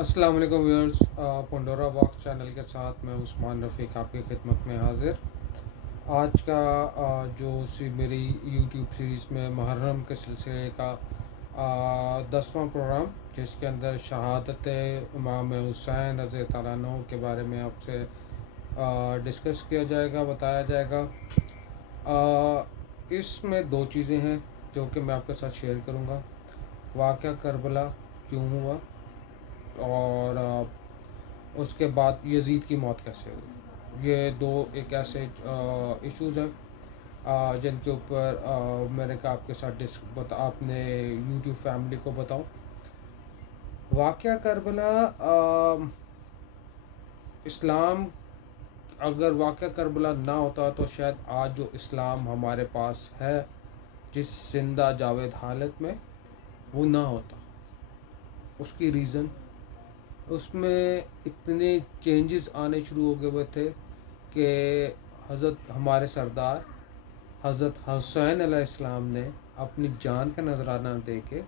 अस्सलाम वालेकुम viewers. Pandora box channel के साथ मैं उस्मान रफ़ीक आपकी खिदमत में हाज़िर। आज का जो मेरी यूट्यूब सीरीज़ में मुहर्रम के सिलसिले का 10वां प्रोग्राम, जिसके अंदर शहादत इमाम हुसैन रज़ी अल्लाह अन्हु के बारे में आपसे डिस्कस किया जाएगा, बताया जाएगा। इसमें दो चीज़ें हैं जो कि मैं आपके साथ शेयर करूँगा। वाक़या करबला क्यों हुआ, और उसके बाद यजीद की मौत कैसे हुई। ये दो एक ऐसे इश्यूज़ हैं जिनके ऊपर मैंने कहा आपके साथ आपने यूट्यूब फैमिली को बताऊं। वाक़या करबला, इस्लाम, अगर वाक़या करबला ना होता तो शायद आज जो इस्लाम हमारे पास है, जिस जिंदा जावेद हालत में, वो ना होता। उसकी रीज़न, उसमें इतने चेंजेस आने शुरू हो गए हुए थे कि हज़रत हमारे सरदार हज़रत हुसैन अलैहिस्सलाम ने अपनी जान का नजराना दे के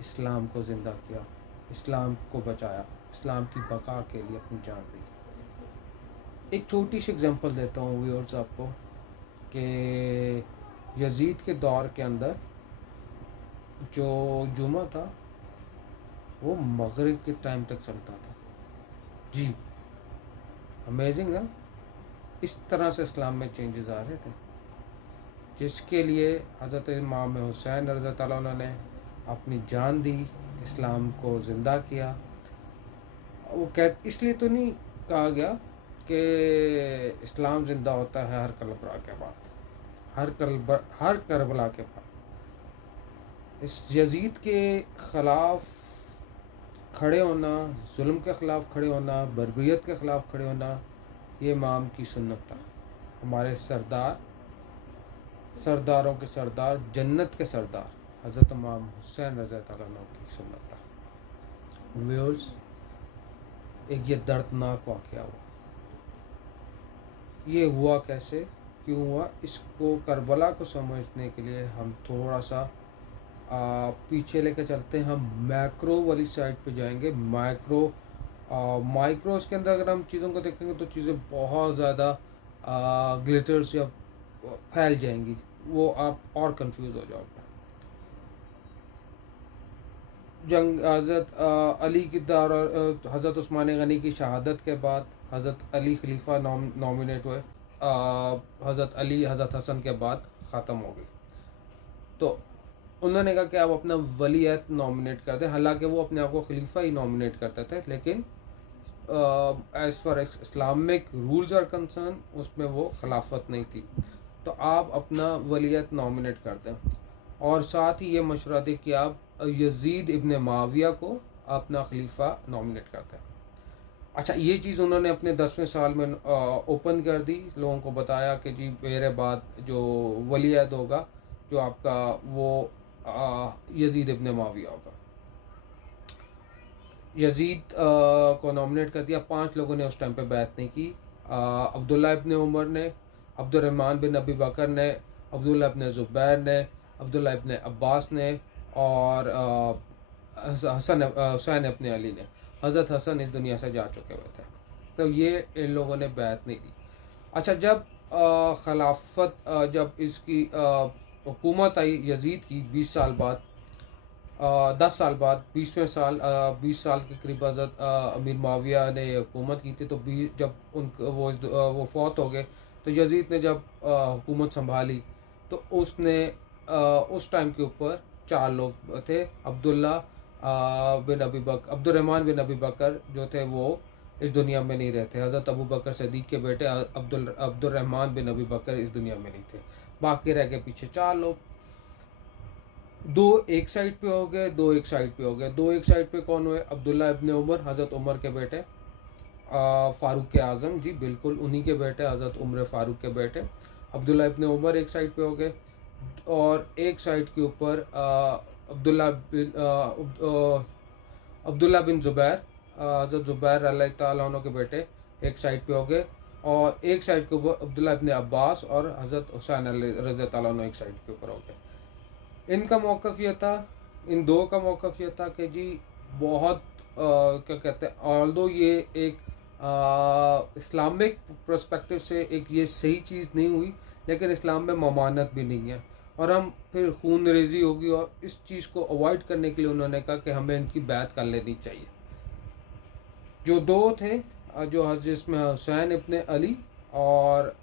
इस्लाम को ज़िंदा किया, इस्लाम को बचाया, इस्लाम की बका के लिए अपनी जान दी। एक छोटी सी एग्जांपल देता हूँ व्यूअर्स आपको कि यजीद के दौर के अंदर जो जुमा था वो मगरिब के टाइम तक चलता था। जी, अमेजिंग ना। इस तरह से इस्लाम में चेंजेस आ रहे थे, जिसके लिए हज़रत इमाम हुसैन रज़ी अल्लाह अन्हु ने अपनी जान दी, इस्लाम को ज़िंदा किया। वो कह इसलिए तो नहीं कहा गया कि इस्लाम ज़िंदा होता है हर करबला के बाद, हर करबला के बाद। इस यजीद के ख़िलाफ़ खड़े होना, जुल्म के ख़िलाफ़ खड़े होना, बर्बरियत के ख़िलाफ़ खड़े होना, ये इमाम की सुन्नत था। हमारे सरदारों के सरदार, जन्नत के सरदार हज़रत इमाम हुसैन रज़ी अल्लाह अन्हु की सुन्नत था। व्यूअर्स, एक ये दर्दनाक वाक़या हुआ। ये हुआ कैसे, क्यों हुआ, इसको करबला को समझने के लिए हम थोड़ा सा पीछे लेकर चलते हैं। हम मैक्रो वाली साइड पे जाएंगे। माइक्रोस के अंदर अगर हम चीज़ों को देखेंगे तो चीज़ें बहुत ज़्यादा ग्लिटर्स या फैल जाएंगी, वो आप और कंफ्यूज हो जाओगे। जंग हज़रत अली की दौर, हज़रत उस्मान गनी की शहादत के बाद हज़रत अली खलीफा नॉमिनेट हुए। हज़रत अली हज़रत हसन के बाद ख़त्म हो गई, तो उन्होंने कहा कि आप अपना वलीयत नॉमिनेट कर दें। हालांकि वो अपने आप को खलीफा ही नॉमिनेट करते थे, लेकिन as far Islamic rules are concern उसमें वो खिलाफत नहीं थी। तो आप अपना वलीयत नॉमिनेट कर दें, और साथ ही ये मशवरा दे कि आप यजीद इब्न माविया को अपना खलीफा नॉमिनेट करते हैं। अच्छा, ये चीज़ उन्होंने अपने 10वें साल में ओपन कर दी, लोगों को बताया कि जी मेरे बाद जो वलीयत होगा, जो आपका, वो यजीद इब्न माविया होगा। यजीद को नॉमिनेट कर दिया। 5 लोगों ने उस टाइम पे बैत नहीं की। अब्दुल्ला इब्न उमर ने, अब्दुर्रहमान बिन अबी बकर ने, अब्दुल्ला इब्न ज़ुबैर ने, अब्दुल्ला इब्न अब्बास ने, और हुसैन अपने अली ने। हज़रत हसन इस दुनिया से जा चुके हुए थे, तो ये इन लोगों ने बैत नहीं दी। अच्छा, जब खिलाफत, जब इसकी हुकूमत आई यजीद की 20 साल बाद, 10 साल बाद, 20 साल के करीब हज़रत अमीर माविया ने हुकूमत की थी। तो जब वो फौत हो गए, तो यजीद ने जब हुकूमत संभाली, तो उसने उस टाइम के ऊपर 4 लोग थे। अब्दुर्रहमान बिन अबी बकर जो थे वो इस दुनिया में नहीं रहते। हज़रत अबू बकर सदीक के बेटे अब्दुर्रहमान बिन अबी बकर इस दुनिया में नहीं थे। बाकी रह गए पीछे 4 लोग। 2 एक साइड पे हो गए, 2 एक साइड पे हो गए। 2 एक साइड पे कौन हुए? अब्दुल्ला इब्न उमर, हज़रत उमर के बेटे, फ़ारूक के आज़म, जी बिल्कुल उन्हीं के बेटे, हज़रत उमर फ़ारूक के बेटे अब्दुल्ला इब्न उमर एक साइड पे हो गए। और एक साइड के ऊपर अब्दुल्ला बिन ज़ुबैर, हज़रत ज़ुबैर अल्लाह ताला अन्हु के बेटे एक साइड पे हो गए। और एक साइड के ऊपर अब्दुल्ला इब्न अब्बास और हज़रत हुसैन रज़ी ताला अन्हु एक साइड के ऊपर हो गए। इनका मौक़िफ़ ये था, इन दो का मौक़िफ़ ये था कि जी बहुत क्या कहते हैं, ऑल्दो ये एक इस्लामिक पर्सपेक्टिव से एक ये सही चीज़ नहीं हुई, लेकिन इस्लाम में ममानत भी नहीं है, और हम फिर खून रेजी होगी, और इस चीज़ को अवॉइड करने के लिए उन्होंने कहा कि हमें इनकी बैत कर लेनी चाहिए। जो दो थे, जिसमें हुसैन इब्ने अली और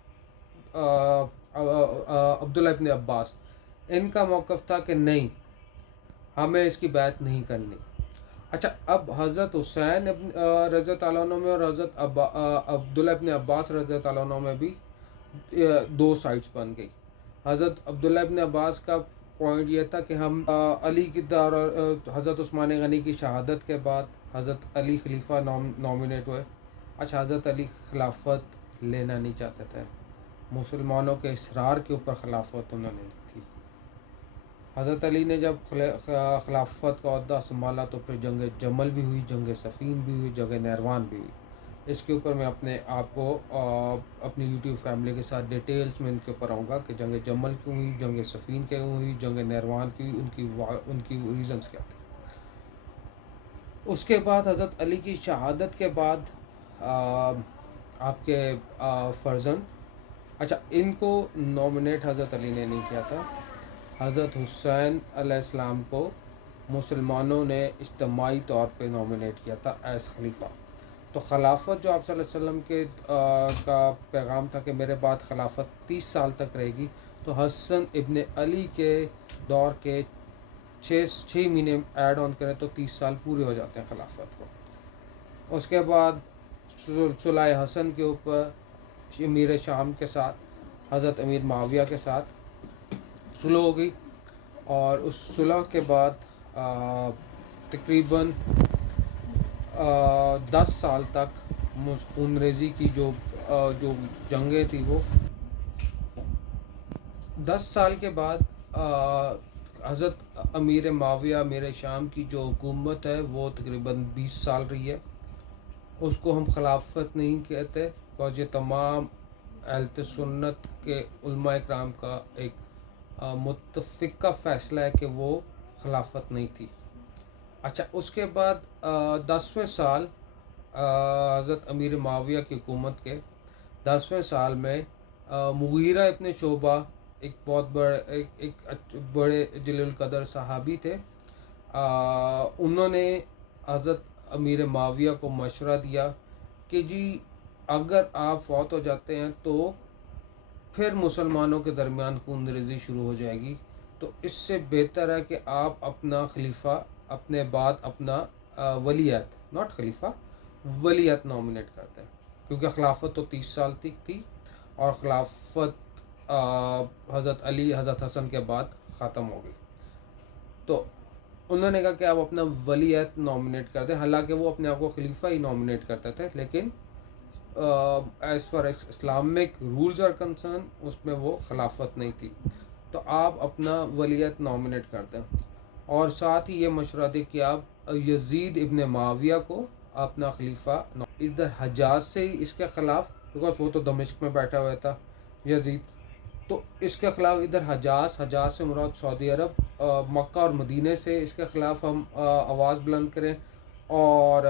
अब्दुल्ला इब्ने अब्बास, इनका मौक़िफ़ था कि नहीं, हमें इसकी बैत नहीं करनी। अच्छा, अब हज़रत हुसैन रज़ी अल्लाह अन्हु में और हज़रत अब्दुल्ला इब्ने अब्बास रज़ी अल्लाह अन्हु में भी दो साइड्स बन गई। हज़रत अब्दुल्ला इब्ने अब्बास का पॉइंट ये था कि हम अली की दौर हज़रत उस्मान गनी की शहादत के बाद हज़रत अली खलीफा नॉमिनेट हुए। अच्छा, हज़रत अली खिलाफत लेना नहीं चाहते थे, मुसलमानों के इसरार के ऊपर खिलाफत उन्होंने ली थी। हज़रत अली ने जब खिलाफत का ओहदा संभाला तो फिर जंग जमल भी हुई, जंग सफ़ीन भी हुई, जंग नहरवान भी हुई। इसके ऊपर मैं अपने आप को अपनी यूट्यूब फैमिली के साथ डिटेल्स में इनके ऊपर आऊँगा कि जंग जमल क्यों हुई, जंग सफ़ीन क्यों हुई, जंग नहरवान की उनकी रीज़न्स क्या थे। उसके बाद हज़रत अली की शहादत के बाद आपके फ़र्जंद, अच्छा, इनको नॉमिनेट हज़रत अली ने नहीं किया था, हज़रत हुसैन अलैहिस्सलाम को मुसलमानों ने इज्तिमाई तौर पे नॉमिनेट किया था एज़ खलीफा। तो खिलाफत जो आप सल्लल्लाहु अलैहि वसल्लम के का पैगाम था कि मेरे बाद खिलाफत 30 साल तक रहेगी, तो हसन इब्ने अली के दौर के 6 महीने ऐड ऑन करें तो 30 साल पूरे हो जाते हैं खिलाफत को। उसके बाद सुलह हसन के ऊपर अमीर शाम के साथ हज़रत अमीर माविया के साथ सुलह हो गई, और उस सुलह के बाद तकरीबन 10 साल तक खून रेजी की जो जंगें थी, वो 10 साल के बाद हज़रत अमीर माविया अमीर शाम की जो हुकूमत है वो तकरीबन 20 साल रही है। उसको हम खिलाफत नहीं कहते, बिकॉज ये तमाम अहले सुन्नत के उलमा इकराम का एक मुत्तफ़िक़ा फ़ैसला है कि वो खिलाफत नहीं थी। अच्छा, उसके बाद 10वें साल हज़रत अमीर माविया की हुकूमत के 10वें साल में मुगीरा इब्ने शोबा एक बहुत बड़े जलील कदर सहाबी थे। उन्होंने हज़रत अमीर माविया को मशवरा दिया कि जी, अगर आप फौत हो जाते हैं तो फिर मुसलमानों के दरमियान खून रेज़ी शुरू हो जाएगी, तो इससे बेहतर है कि आप अपना खलीफा अपने बाद अपना वलीयत, नॉट खलीफा, वलीयत नॉमिनेट करते हैं, क्योंकि खिलाफत तो 30 साल तक थी, और खिलाफत हज़रत अली हज़रत हसन के बाद ख़त्म हो गई। तो उन्होंने कहा कि आप अपना वलीयत नॉमिनेट करते हैं। हालांकि वो अपने आप को खलीफा ही नॉमिनेट करते थे, लेकिन as far Islamic rules are concern उसमें वो खिलाफत नहीं थी, तो आप अपना वलीयत नॉमिनेट करते हैं। और साथ ही ये मशवरा दे कि आप यजीद इब्ने माविया को अपना खलीफा इधर हजाज से ही इसके ख़िलाफ़, बिकॉज वो तो दमिश्क में बैठा हुआ था यजीद, तो इसके ख़िलाफ़ इधर हजाज से मुराद सऊदी अरब, मक्का और मदीने से इसके ख़िलाफ़ हम आवाज़ बुलंद करें, और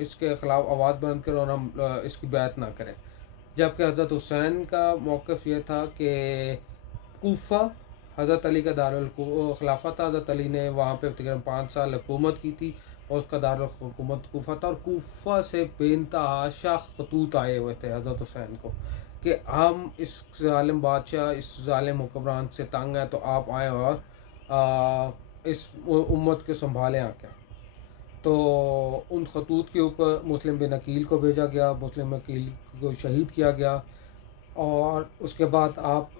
इसके ख़िलाफ़ आवाज़ बुलंद करें, और हम इसकी बैत ना करें। जबकि हज़रत हुसैन का मौक़िफ़ ये था कि कूफ़ा हज़रत अली का दारुल खिलाफत था, हज़रत अली ने वहाँ पे तकरीबन 5 साल हुकूमत की थी, और उसका दारुल हुकूमत कूफ़ा था, और कूफ़ा से बेइंतहा खतूत आए हुए थे हज़रत हुसैन को कि हम इस ज़ालिम बादशाह, इस ज़ालिम हुक्मरान से तंग हैं, तो आप आएँ और इस उम्मत को संभालें आके। तो उन खतूत के ऊपर मुस्लिम बिन अकील को भेजा गया, मुस्लिम अकील को शहीद किया गया, और उसके बाद आप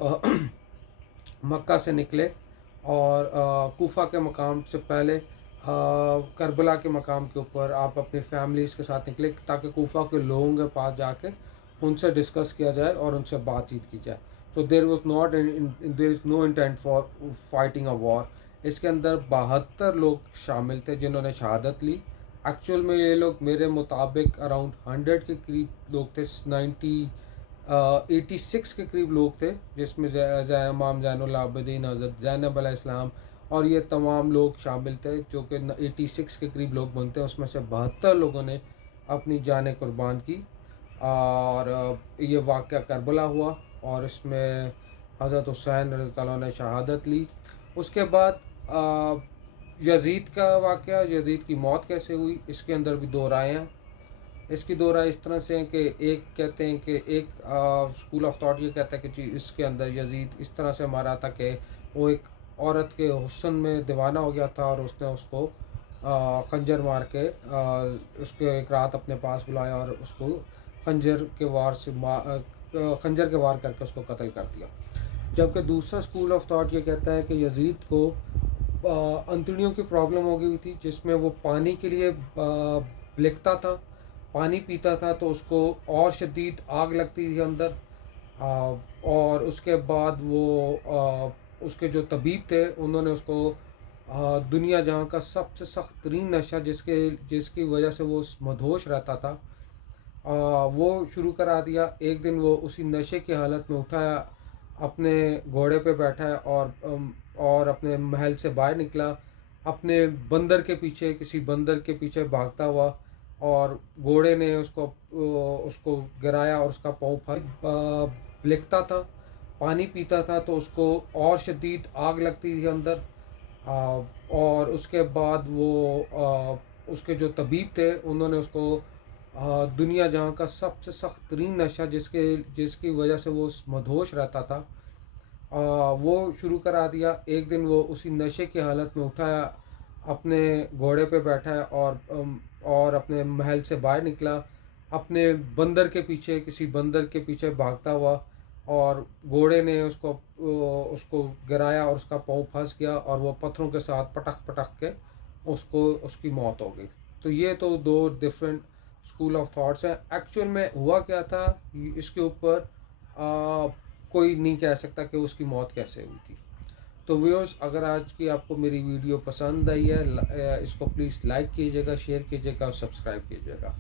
मक्का से निकले, और कूफा के मकाम से पहले करबला के मकाम के ऊपर आप अपनी फैमिलीज़ के साथ निकले, ताकि कूफा के लोगों के पास जाके उनसे डिस्कस किया जाए और उनसे बातचीत की जाए। तो there is no intent for fighting a war. इसके अंदर 72 लोग शामिल थे जिन्होंने शहादत ली। एक्चुअल में ये लोग मेरे मुताबिक अराउंड 100 के करीब लोग थे, 86 के करीब लोग थे, जिसमें इमाम ज़ैनुल आबिदीन, हज़रत ज़ैनब अलैहिस्सलाम और ये तमाम लोग शामिल थे जो कि 86 के करीब लोग बनते हैं, उसमें से 72 लोगों ने अपनी जानें कुर्बान की। और ये वाक़या करबला हुआ और इसमें हज़रत हुसैन रज़ी अल्लाह ने शहादत ली। उसके बाद यज़ीद का वाक़या, यज़ीद की मौत कैसे हुई, इसके अंदर भी दो राय हैं। इसकी दो राय इस तरह से हैं कि एक कहते हैं कि एक स्कूल ऑफ थॉट ये कहता है कि जी इसके अंदर यज़ीद इस तरह से मारा था कि वो एक औरत के हुस्न में दीवाना हो गया था और उसने उसको खंजर मार के उसको एक रात अपने पास बुलाया और उसको खंजर के वार से खंजर के वार करके उसको कत्ल कर दिया। जबकि दूसरा स्कूल ऑफ थॉट ये कहता है कि यज़ीद को अंतड़ियों की प्रॉब्लम हो गई थी, जिसमें वो पानी के लिए लिखता था, पानी पीता था तो उसको और शदीद आग लगती थी अंदर। और उसके बाद वो उसके जो तबीब थे उन्होंने उसको दुनिया जहाँ का सबसे सख्त तरीन नशा जिसकी वजह से वो मदहोश रहता था वो शुरू करा दिया। एक दिन वो उसी नशे की हालत में उठाया, अपने घोड़े पे बैठा है और अपने महल से बाहर निकला, अपने बंदर के पीछे, किसी बंदर के पीछे भागता हुआ, और घोड़े ने उसको गिराया और उसका पाँव लिखता था, पानी पीता था तो उसको और शदीद आग लगती थी अंदर। और उसके बाद वो उसके जो तबीब थे उन्होंने उसको दुनिया जहाँ का सबसे सख्त तरीन नशा जिसकी वजह से वो मदहोश रहता था वो शुरू करा दिया। एक दिन वो उसी नशे की हालत में उठाया, अपने घोड़े पे बैठा है और अपने महल से बाहर निकला, अपने बंदर के पीछे, किसी बंदर के पीछे भागता हुआ, और घोड़े ने उसको गिराया और उसका पाँव फंस गया और वो पत्थरों के साथ पटक पटक के उसकी मौत हो गई। तो ये तो दो डिफरेंट स्कूल ऑफ थॉट्स हैं। एक्चुअल में हुआ क्या था इसके ऊपर कोई नहीं कह सकता कि उसकी मौत कैसे हुई थी। तो व्यूअर्स, अगर आज की आपको मेरी वीडियो पसंद आई है, इसको प्लीज़ लाइक कीजिएगा, शेयर कीजिएगा और सब्सक्राइब कीजिएगा।